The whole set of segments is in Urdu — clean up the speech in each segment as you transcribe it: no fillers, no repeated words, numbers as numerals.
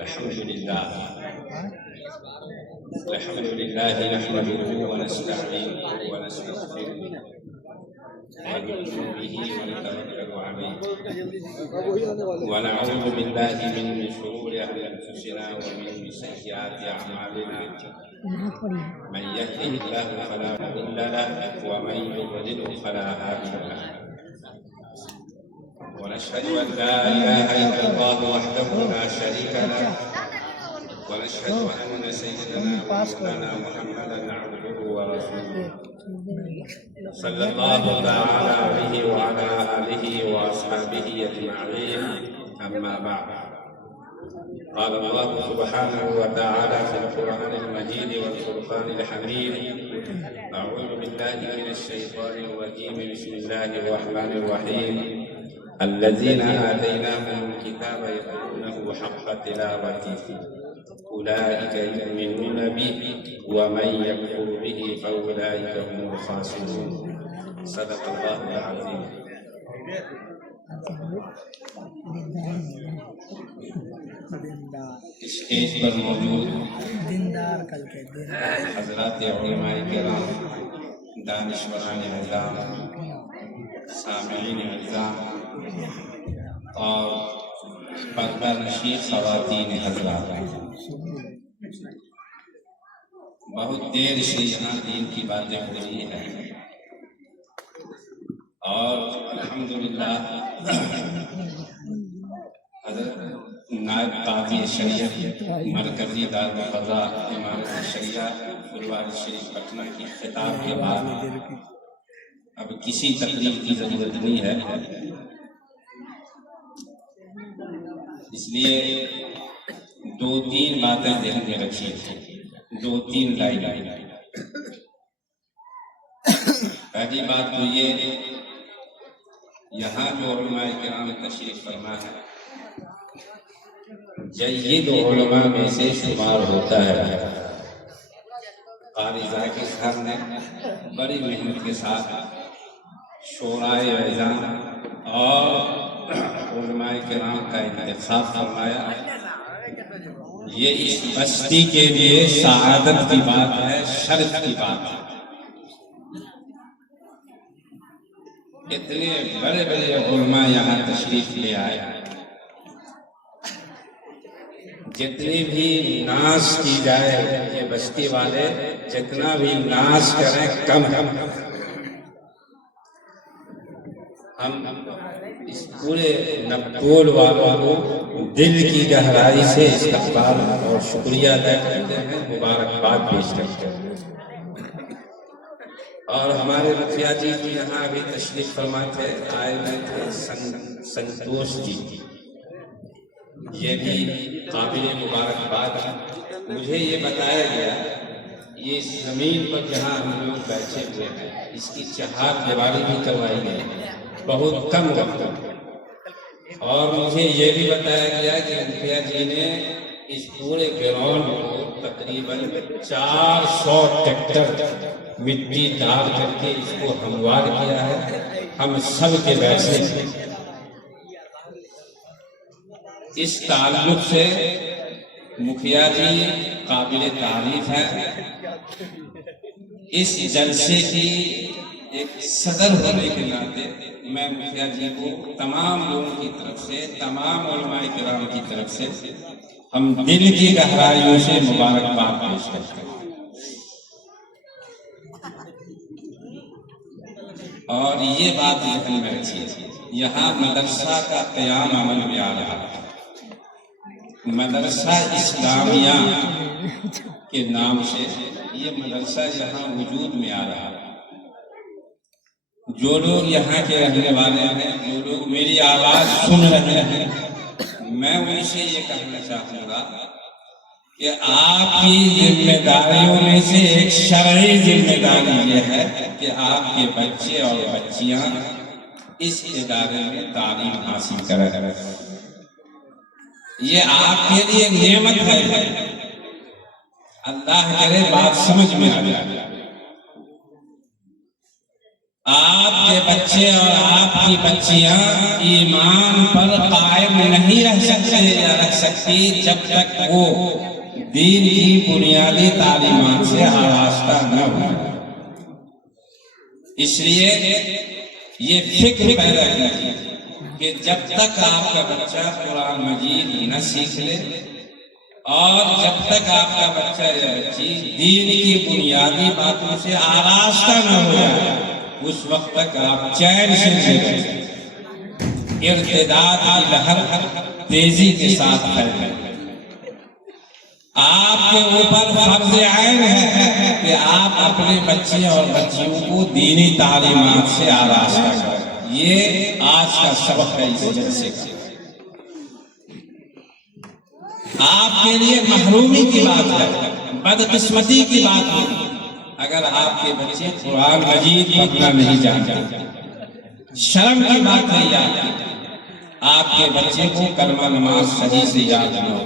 الحمد لله نحمده ونستعينه ونستغفره ونؤمن به ونتوكل عليه ونعوذ بالله من شرور انفسنا ومن سيئات اعمالنا من يهده الله فلا مضل له ومن يضلل فلا هادي له ونشهد ان لا اله الا الله وحده لا شريك له ونشهد ان سيدنا ومولانا محمدا عبده ورسوله صلى الله تعالى عليه وعلى اله واصحابه اجمعين اما بعد قال الله سبحانه وتعالى في القران المجيد والفرقان الحميد اعوذ بالله من الشيطان الرجيم بسم الله الرحمن الرحيم الذين آتيناهم الكتاب يتلونه حق تلاوته أولئك يؤمنون به ومن يكفر به فأولئك هم الخاسرون صدق الله العظيم. اسٹیج پر موجود حضرات علماء کرام، دانشوران اعظام، سامعین اعظام اور پردہ نشین خواتین حضرات، بہت دیر سے یہاں دین کی باتیں ہو رہی ہیں اور الحمدللہ حضرت نائب قاضی شریعت مرکزی دارالقضاء امارت شریعہ فلوار شریف پٹنہ کی خطاب کے بعد اب کسی تقریر کی ضرورت نہیں ہے، اس لیے دو تین باتیں ذہن میں رکھیے، دو تین لائن۔ پہلی بات تو یہ، یہاں جو علماء کرام تشریف فرما ہے جید علماء میں سے شمار ہوتا ہے۔ قاری ذاکر صاحب نے بڑی محنت کے ساتھ شورائے اعظام اور علماء کرام کا انتخاب فرمایا۔ یہ اس بستی کے لیے سعادت کی بات ہے، شرف کی بات ہے۔ اتنے بڑے بڑے علماء یہاں تشریف لے آئے، جتنی بھی ناز کی جائے یہ بستی والے جتنا بھی ناز کریں کم ہے۔ ہم اس پورے نبتول والوں کو دل کی گہرائی سے استقبال اور شکریہ ادا کرتے ہیں، مبارکباد پیش کرتے ہیں۔ اور ہمارے مکھیا جی یہاں ابھی تشریف فرما تھے، آئے ہوئے تھے سنتوش جی، یہ بھی قابل مبارکباد ہے۔ مجھے یہ بتایا گیا یہ زمین پر جہاں ہم لوگ بیٹھے ہوئے ہیں اس کی چہار دیواری بھی کروائی گئی بہت کم وقت میں، اور مجھے یہ بھی بتایا گیا کہ مکھیا جی نے اس پورے گراؤنڈ کو تقریباً 400 ٹریکٹر مٹی ڈال کر کے اس کو ہموار کیا ہے، ہم سب کے بیٹھنے سے۔ اس تعلق سے مکھیا جی قابل تعریف ہے۔ اس جلسے کی ایک صدر ہونے کے ناطے میں مکھیا جی کو تمام لوگوں کی طرف سے، تمام علماء کرام کی طرف سے ہم دل کی گہرائیوں سے مبارکباد پیش کرتے ہیں۔ اور یہ بات ذہن میں رکھیے، یہاں مدرسہ کا قیام عمل میں آ رہا ہے، مدرسہ اسلامیہ کے نام سے یہ مدرسہ یہاں وجود میں آ رہا ہے۔ جو لوگ یہاں کے رہنے والے ہیں، جو لوگ میری آواز سن رہے ہیں، میں ان سے یہ کہنا چاہوں گا کہ آپ کی ذمہ داریوں میں سے ایک شرعی ذمہ داری یہ ہے کہ آپ کے بچے اور بچیاں اس ادارے میں تعلیم حاصل کریں۔ یہ آپ کے لیے نعمت ہے، اللہ کرے بات سمجھ میں آ جائے۔ آپ آپ کے بچے اور آپ کی بچیاں ایمان پر قائم نہیں رہ سکتے یا رہ سکتی جب تک وہ دین کی بنیادی تعلیمات سے آراستہ نہ ہو۔ اس لیے یہ فکر پیدا کیجیے کہ جب تک آپ کا بچہ قرآن مجید نہ سیکھ لے اور جب تک آپ کا بچہ یا بچی دین کی بنیادی باتوں سے آراستہ نہ ہو جائے، اس وقت تک آپ چین سے نہیں رہ سکتے۔ ارتداد کی لہر تیزی کے ساتھ پھیلے۔ آپ کے اوپر فرض عین ہے کہ آپ اپنے بچے اور بچیوں کو دینی تعلیمات سے آراستہ کریں۔ یہ آج کا سبق ہے اس جلسے کا۔ آپ کے لیے محرومی کی بات ہے، بدقسمتی کی بات ہے اگر آپ کے بچے قرآن مجید پڑھنا نہیں جانتے۔ شرم کی بات ہے یاد آپ کے بچے کو کلمہ نماز صحیح سے یاد نہ ہو۔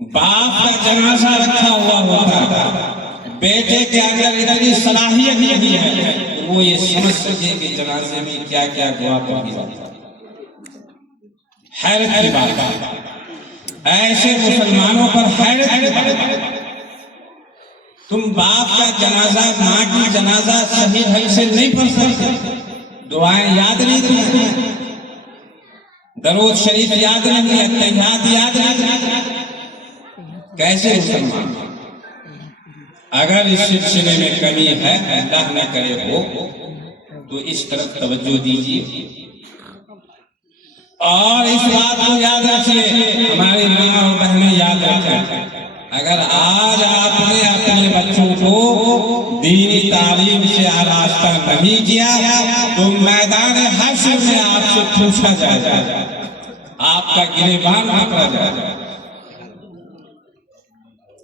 باپ کا جنازہ رکھا ہوا ہوتا ہے، بیٹے کے اندر اتنی صلاحیت نہیں ہے وہ یہ سمجھ سکے کہ جنازے میں کیا کیا دعا پڑھی جاتی ہے۔ حیرت کی بات ہے، ایسے مسلمانوں پر حیرت کی بات ہے۔ تم باپ کا جنازہ، ماں کی جنازہ صحیح ڈھنگ سے نہیں پڑھ سکتے، دعائیں یاد نہیں کرتے، درود شریف یاد نہیں، اتحیات یاد نہیں، کیسے مسلمان؟ اگر اس سلسلے میں کمی ہے، اللہ نہ کرے ہو، تو اس طرف توجہ دیجیے اور اس بات کو یاد رکھیے، ہماری ماں اور بہنیں یاد رکھیں، اگر آج آپ نے اپنے بچوں کو دینی تعلیم سے آراستہ نہیں کیا تو میدان حشر میں آپ سے پوچھا جائے گا، آپ کا گریبان پکڑا جائے گا۔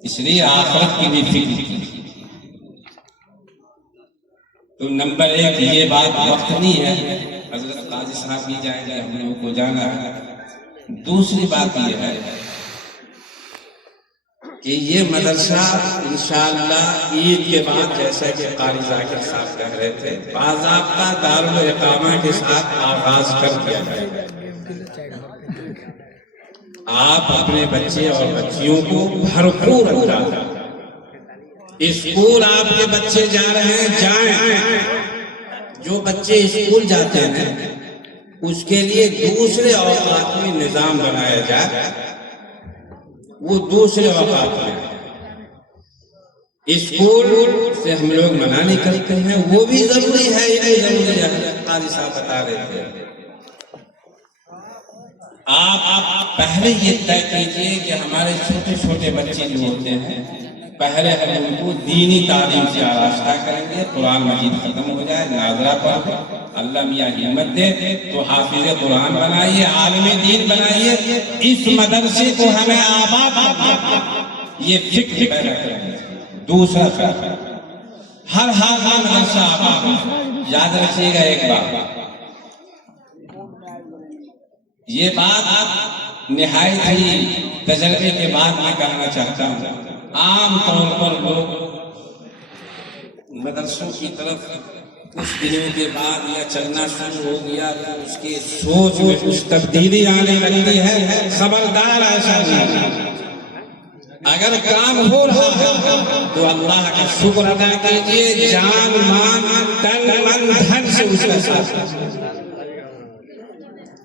اس لیے آخرت کی بھی فکر کی۔ تو نمبر ایک یہ بات وقت نہیں ہے، حضرت قاضی صاحب بھی جائیں گے، ہم لوگوں کو جانا ہے۔ دوسری بات یہ ہے کہ یہ مدرسہ انشاءاللہ عید کے بعد، جیسا کہ قاری ذاکر صاحب کہہ رہے تھے، باضابطہ دارالاقامہ کے ساتھ آغاز کر دیا جائے گا۔ آپ اپنے بچے اور بچیوں کو بھرپور انداز، اسکول آپ کے بچے جا رہے ہیں جائیں، جو بچے اسکول جاتے ہیں اس کے لیے دوسرے اوقات میں نظام بنایا جائے، وہ دوسرے اوقات میں۔ اسکول سے ہم لوگ منع نہیں کرتے ہیں، وہ بھی ضروری ہے، یہ بھی ضروری ہے، قاضی صاحب بتا رہے تھے۔ آپ پہلے یہ طے کیجئے کہ ہمارے چھوٹے چھوٹے بچے جو ہوتے ہیں، پہلے ہم ان کو دینی تعلیم سے آراستہ کریں گے، قرآن مجید ختم ہو جائے، ناظرہ پڑھ، اللہ میاں ہمت دے تو حافظ قرآن بنائیے، عالم دین بنائیے، اس مدرسے کو ہمیں آباد کرنا، یہ فکر پیدا کریں گے۔ دوسرا فکر، ہر حال میں مدرسہ آباد، یاد رکھیے گا ایک بات، یہ بات نہایت ہی تجربے کے بعد میں کہنا چاہتا ہوں۔ عام طور پر لوگ مدرسوں کی طرف کچھ دنوں کے بعد یا چلنا شروع ہو گیا تو اس کے سوچ میں کچھ تبدیلی آنے لگتی ہے، خبردار ایسا نہیں۔ اگر کام ہو رہا ہے تو اللہ کا شکر ادا کیجیے، جان مان تن من دھن سے اس کا ساتھ۔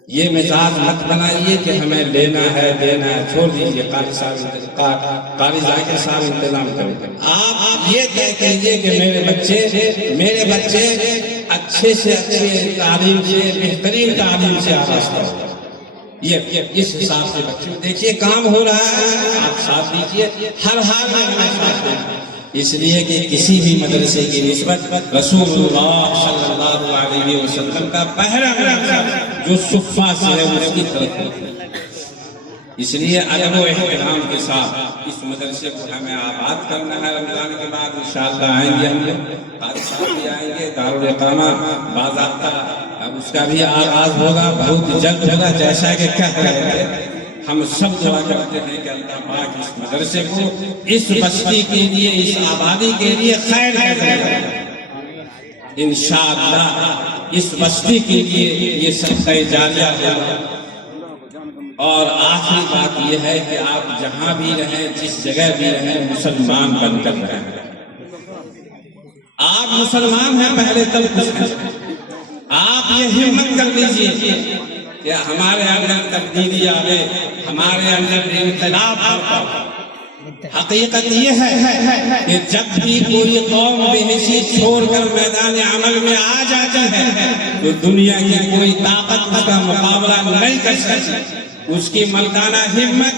یہ مزاج مت بنائیے کہ ہمیں لینا ہے دینا ہے، چھوڑ دیجیے، قاری ذاکر صاحب انتظام کریں۔ آپ یہ طے کیجیے کہ میرے بچے اچھے سے اچھے تعلیم سے، بہترین تعلیم سے آراستہ ہو۔ یہ اس حساب سے بچوں دیکھیے کام ہو رہا ہے، آپ ساتھ دیجیے، ہر حال میں ہمیں ساتھ دیں، اس لیے کہ کسی بھی مدرسے کی نسبت رسول اللہ صلی اللہ علیہ وسلم کا پہلا جو صفہ سے ہے اس کی طرف، اس لیے ادب و احترام کے ساتھ اس مدرسے کو ہمیں آباد کرنا ہے۔ رمضان کے بعد انشاءاللہ آئیں گے ہم لوگ، قاری صاحب بھی آئیں گے، دارالاقامہ باضابطہ اب اس کا بھی آغاز ہوگا، بہت جلد ہوگا، جیسا کہ کہہ رہے تھے۔ ہم سب دعا کرتے ہیں کہ اللہ پاک اس مدرسے کو اس بستی کے لیے، اس آبادی کے لیے خیر کرے، انشاءاللہ اس بستی کے لیے یہ صدقہ جاریہ ہوگا۔ اور آخری بات یہ ہے کہ آپ جہاں بھی رہیں، جس جگہ بھی رہیں، مسلمان بن کر رہیں۔ آپ مسلمان ہیں پہلے تب کچھ ہیں۔ آپ یہ ہمت کر لیجئے کہ ہمارے اندر تبدیلی آئے، ہمارے اندر انقلاب آئے۔ حقیقت یہ ہے کہ جب بھی کوئی قوم بے نصیب چھوڑ کر میدان عمل میں آ جاتی ہے تو دنیا کی کوئی طاقت اس کا مقابلہ نہیں کر سکتی۔ اس کی مردانہ ہمت،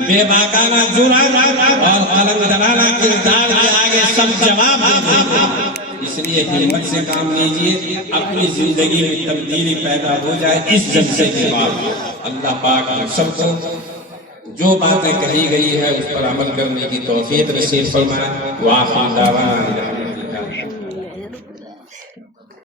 بے باکانہ جرأت اور قلم دلانہ کردار کے آگے سب جواب دیتے ہیں۔ اس لیے ہمت سے کام لیجئے، اپنی زندگی میں تبدیلی پیدا ہو جائے۔ اس جلسے کے بعد اللہ پاک ہم سب کو جو باتیں کہی گئی ہے اس پر عمل کرنے کی توفیق نصیب فرمائے۔ وآخر دعوانا